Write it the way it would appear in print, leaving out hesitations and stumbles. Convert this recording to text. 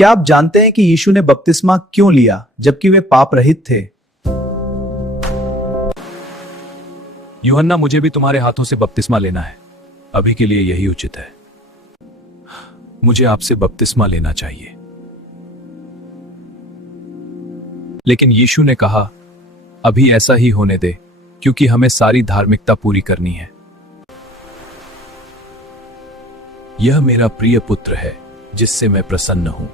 क्या आप जानते हैं कि यीशु ने बपतिस्मा क्यों लिया जबकि वे पाप रहित थे? यूहन्ना, मुझे भी तुम्हारे हाथों से बपतिस्मा लेना है। अभी के लिए यही उचित है। मुझे आपसे बपतिस्मा लेना चाहिए। लेकिन यीशु ने कहा, अभी ऐसा ही होने दे, क्योंकि हमें सारी धार्मिकता पूरी करनी है। यह मेरा प्रिय पुत्र है, जिससे मैं प्रसन्न हूं।